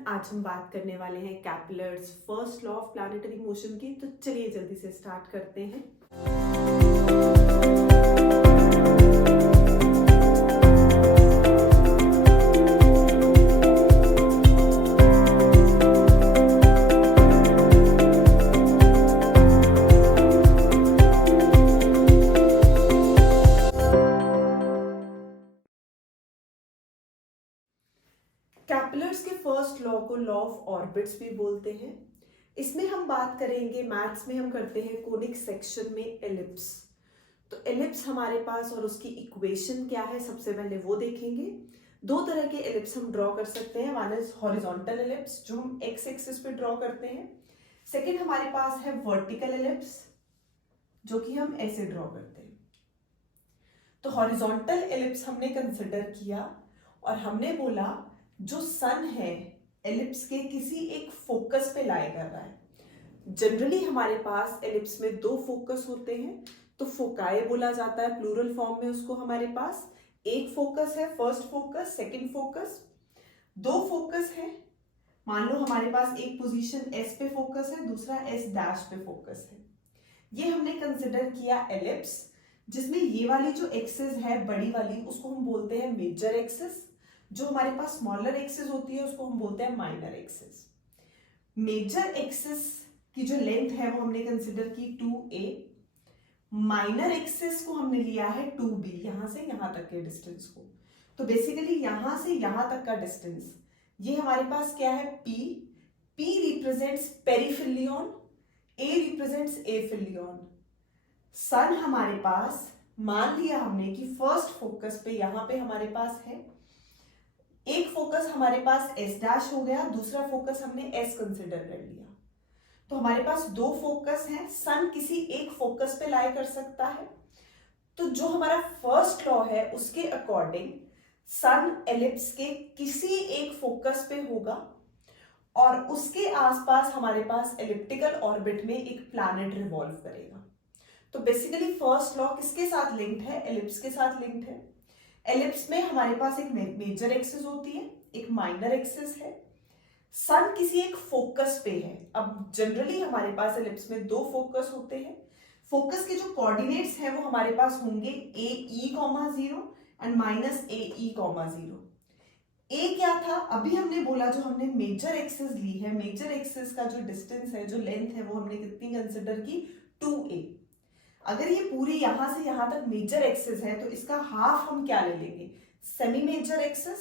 Everyone, आज हम बात करने वाले हैं Kepler's first law of planetary motion की। तो चलिए जल्दी से स्टार्ट करते हैं। कैपलर्स के फर्स्ट लॉ को लॉ ऑफ ऑर्बिट्स भी बोलते हैं। इसमें हम बात करेंगे, मैथ्स में हम करते हैं कोनिक सेक्शन में एलिप्स। तो एलिप्स हमारे पास और उसकी इक्वेशन क्या है, सबसे पहले वो देखेंगे। दो तरह के एलिप्स हम ड्रॉ कर सकते हैं। वन इज हॉरिजॉन्टल एलिप्स जो हम एक्स एक्सिस पे ड्रॉ करते हैं। सेकेंड हमारे पास है वर्टिकल एलिप्स जो कि हम ऐसे ड्रॉ करते हैं। तो हॉरिजॉन्टल एलिप्स हमने कंसिडर किया और हमने बोला जो सन है एलिप्स के किसी एक फोकस पे लाई कर रहा है। जनरली हमारे पास एलिप्स में दो फोकस होते हैं, तो फोकाई बोला जाता है प्लूरल फॉर्म में उसको। हमारे पास एक फोकस है, फर्स्ट फोकस, सेकंड फोकस। दो फोकस है, मान लो हमारे पास एक पोजीशन एस पे फोकस है, दूसरा एस डैश पे फोकस है। ये हमने कंसिडर किया एलिप्स, जिसमें ये वाली जो एक्सिस है बड़ी वाली उसको हम बोलते हैं मेजर एक्सिस। जो हमारे पास स्मॉलर एक्सिस होती है उसको हम बोलते हैं माइनर एक्सिस। मेजर एक्सिस की जो लेंथ है वो हमने कंसिडर की 2a। माइनर एक्सिस को हमने लिया है 2b, यहां से यहां तक के डिस्टेंस को। तो बेसिकली यहां से यहां तक का डिस्टेंस ये हमारे पास क्या है, p। p represents perihelion, a represents aphelion. Sun हमारे पास मान लिया हमने कि फर्स्ट फोकस पे यहां पे हमारे पास है। एक फोकस हमारे पास एस डैश हो गया, दूसरा फोकस हमने एस कंसिडर कर लिया। तो हमारे पास दो फोकस हैं, सन किसी एक फोकस पे लाई कर सकता है। तो जो हमारा फर्स्ट लॉ है उसके अकॉर्डिंग सन एलिप्स के किसी एक फोकस पे होगा और उसके आसपास हमारे पास एलिप्टिकल ऑर्बिट में एक प्लैनेट रिवॉल्व करेगा। तो बेसिकली फर्स्ट लॉ किसके साथ लिंक्ड है, एलिप्स के साथ लिंक्ड है। एलिप्स में हमारे पास एक मेजर एक्सिस होती है, एक माइनर एक्सिस है। सन किसी एक फोकस पे है। अब जनरली हमारे पास एलिप्स में दो फोकस होते हैं। फोकस के जो कोऑर्डिनेट्स हैं वो हमारे पास होंगे AE,0 एंड -AE,0। ए क्या था, अभी हमने बोला जो हमने मेजर एक्सिस ली है, मेजर एक्सिस का जो डिस्टेंस है, जो लेंथ है, वो हमने कितनी कंसिडर की, 2a। अगर ये पूरी यहां से यहां तक मेजर एक्सिस है तो इसका हाफ हम क्या ले लेंगे, सेमी मेजर एक्सिस।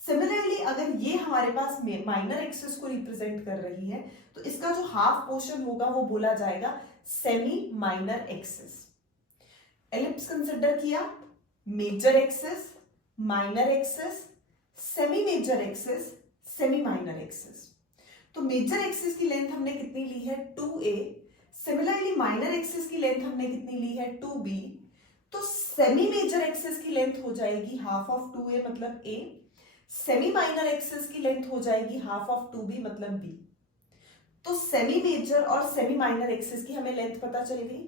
सिमिलरली अगर ये हमारे पास माइनर एक्सिस को रिप्रेजेंट कर रही है तो इसका जो हाफ पोर्शन होगा वो बोला जाएगा semi minor axis. Ellipse consider किया, major axis, minor axis, semi major axis, semi minor axis. तो मेजर एक्सिस की लेंथ हमने कितनी ली है, 2a। सिमिलरली माइनर एक्सिस की लेंथ हमने कितनी ली है, 2b। तो सेमी मेजर एक्सिस की लेंथ हो जाएगी हाफ ऑफ 2a मतलब a। सेमी माइनर एक्सिस की लेंथ हो जाएगी हाफ ऑफ 2b मतलब b। तो सेमी मेजर और सेमी माइनर एक्सिस की हमें लेंथ पता चल गई।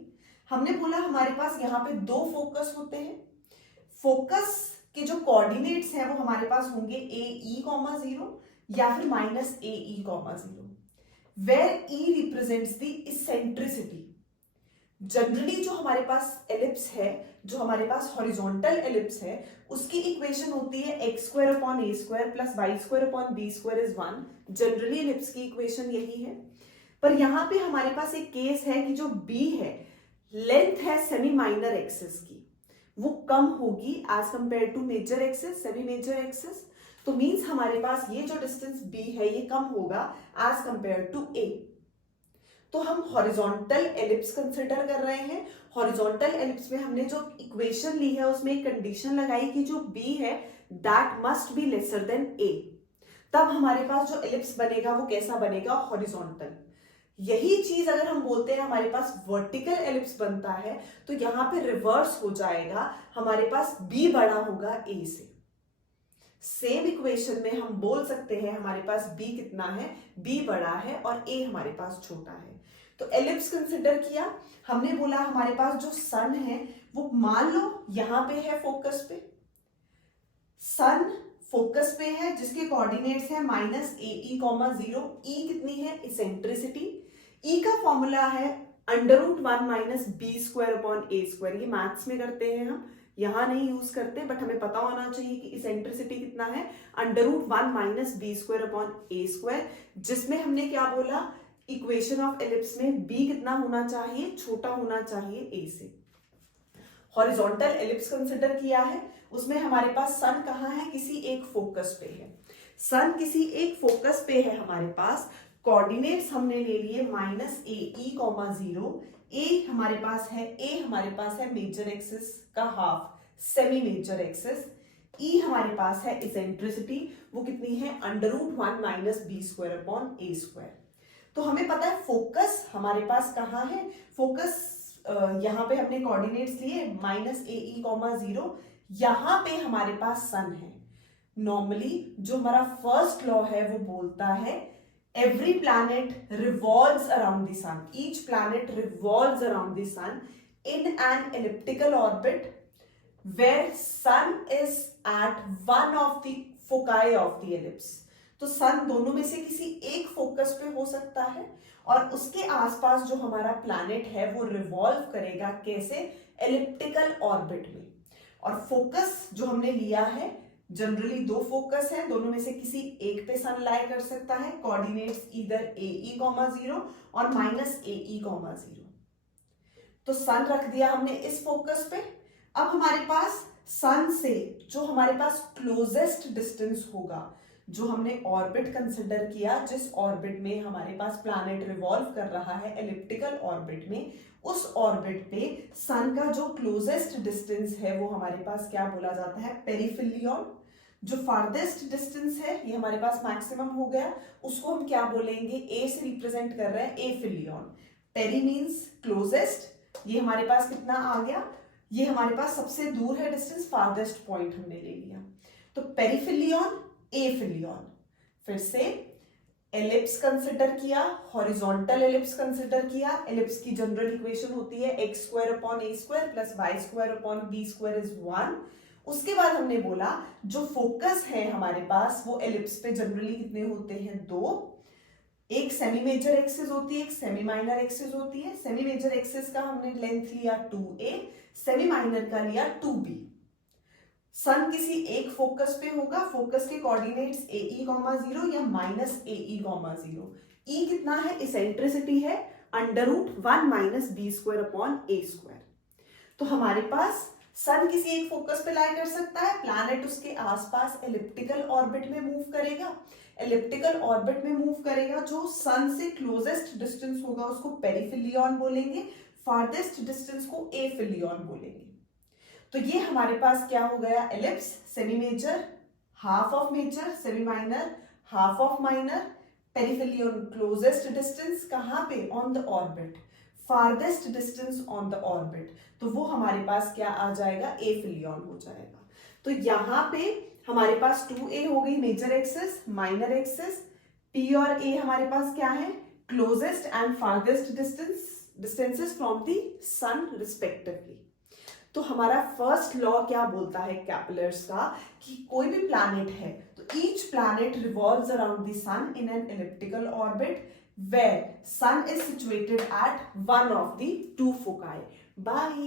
हमने बोला हमारे पास यहाँ पे दो फोकस होते हैं। फोकस के जो कोऑर्डिनेट्स हैं वो हमारे पास होंगे AE,0 या फिर -AE,0, where E represents the eccentricity। Generally जो हमारे पास एलिप्स है, जो हमारे पास हॉरिजॉन्टल एलिप्स है, उसकी इक्वेशन होती है x² upon a² plus y² upon b² is 1। Generally ellipse की इक्वेशन यही है। पर यहाँ पे हमारे पास एक केस है कि जो b है, लेंथ है सेमी माइनर एक्सिस की, वो कम होगी as compare to major axis, semi major axis. तो मींस हमारे पास ये जो डिस्टेंस b है ये कम होगा एज कंपेयर टू a। तो हम हॉरिजॉन्टल एलिप्स कंसिडर कर रहे हैं। हॉरिजॉन्टल एलिप्स में हमने जो इक्वेशन ली है उसमें एक कंडीशन लगाई कि जो b है that must be lesser than a। तब हमारे पास जो एलिप्स बनेगा वो कैसा बनेगा, हॉरिजॉन्टल। यही चीज अगर हम बोलते हैं हमारे पास वर्टिकल एलिप्स बनता है तो यहां पे रिवर्स हो जाएगा, हमारे पास b बड़ा होगा a से। सेम इक्वेशन में हम बोल सकते हैं हमारे पास b कितना है, b बड़ा है और a हमारे पास छोटा है। तो एलिप्स कंसिडर किया, हमने बोला हमारे पास जो सन है वो मान लो यहां पे है फोकस पे। सन फोकस पे है जिसके कोऑर्डिनेट्स है -AE,0। ई कितनी है? इसेंट्रिसिटी। ई का फॉर्मूला है √1 - b²/a²। ये मैथ्स में करते हैं हम, यहां नहीं यूज करते, बट हमें पता होना चाहिए कि इसेंट्रिसिटी कितना है, √1 - b²/a²। जिसमें हमने क्या बोला, इक्वेशन ऑफ एलिप्स में b कितना होना चाहिए? छोटा होना चाहिए a से। हॉरिजॉन्टल एलिप्स कंसिडर किया है, उसमें हमारे पास सन कहाँ है? किसी एक फोकस पे है। सन किसी एक फोकस पे है हमारे पास। कोऑर्डिनेट्स हमने ले लिए -AE,0। ए हमारे पास है, ए हमारे पास है मेजर एक्सिस का हाफ, सेमी मेजर एक्सिस। ई हमारे पास है इसेंट्रिसिटी, वो कितनी है? √1 - b²/a²। तो हमें पता है फोकस हमारे पास कहाँ है। फोकस यहाँ पे हमने कोऑर्डिनेट्स लिए -AE,0। यहाँ पे हमारे पास सन है। नॉर्मली जो हमारा फर्स्ट लॉ है वो बोलता है every planet revolves around the sun. Each planet revolves around the sun in an elliptical orbit where sun is at one of the foci of the ellipse. तो सन दोनों में से किसी एक फोकस पे हो सकता है और उसके आसपास जो हमारा प्लैनेट है वो रिवॉल्व करेगा। कैसे? एलिप्टिकल ऑर्बिट में। और फोकस जो हमने लिया है, जनरली दो फोकस है, दोनों में से किसी एक पे सन लाई कर सकता है। कोऑर्डिनेट्स ईदर AE,0 और -AE,0। तो सन रख दिया हमने इस फोकस पे। अब हमारे पास सन से जो हमारे पास क्लोजेस्ट डिस्टेंस होगा, जो हमने ऑर्बिट कंसिडर किया, जिस ऑर्बिट में हमारे पास प्लैनेट रिवॉल्व कर रहा है एलिप्टिकल ऑर्बिट में, उस ऑर्बिट पे सन का जो क्लोजेस्ट डिस्टेंस है वो हमारे पास क्या बोला जाता है? पेरिफेलियन। जो फार्देस्ट डिस्टेंस है ये हमारे पास मैक्सिमम हो गया, उसको हम क्या बोलेंगे? ए से रिप्रेजेंट कर रहे हैं, एफिलियन। Peri means closest. ये हमारे पास कितना आ गया? ये हमारे पास सबसे दूर है डिस्टेंस, फार्देस्ट पॉइंट हमने ले लिया। तो पेरिफेलियन, एफिलियन। फिर से एलिप्स कंसिडर किया, हॉरिजॉन्टल एलिप्स कंसिडर किया। एलिप्स की जनरल इक्वेशन होती है x²/a² + y²/b² = 1। उसके बाद हमने बोला जो फोकस है हमारे पास वो एलिप्स पे जनरली कितने होते हैं? दो। एक सेमी मेजर एक्सिस होती है, एक सेमी माइनर एक्सिस होती है। सेमी मेजर एक्सिस का हमने लेंथ लिया 2a, सेमी माइनर का लिया 2b। सन किसी एक फोकस पे होगा, फोकस के कोऑर्डिनेट्स AE,0 या -AE,0। ई कितना है? इसेंट्रिसिटी है √1 - b²/a²। तो हमारे पास सन किसी एक फोकस पे लाई कर सकता है, प्लैनेट उसके आसपास एलिप्टिकल ऑर्बिट में मूव करेगा। एलिप्टिकल ऑर्बिट में मूव करेगा, जो सन से क्लोजेस्ट डिस्टेंस होगा उसको पेरिफेलियन बोलेंगे, फार्देस्ट डिस्टेंस को एफिलियन बोलेंगे। तो ये हमारे पास क्या हो गया? Ellipse, semi major, half of major, semi minor, half of minor, perihelion closest distance कहाँ पे? On the orbit, farthest distance on the orbit. तो वो हमारे पास क्या आ जाएगा? एफिलियन हो जाएगा। तो यहाँ पे हमारे पास 2a हो गई major axis, minor axis. p और a हमारे पास क्या है? Closest and farthest distances from the sun respectively. तो हमारा फर्स्ट लॉ क्या बोलता है कैपलर्स का, कि कोई भी प्लैनेट है तो each planet revolves around the sun in an elliptical orbit where sun is situated at one of the two foci. Bye.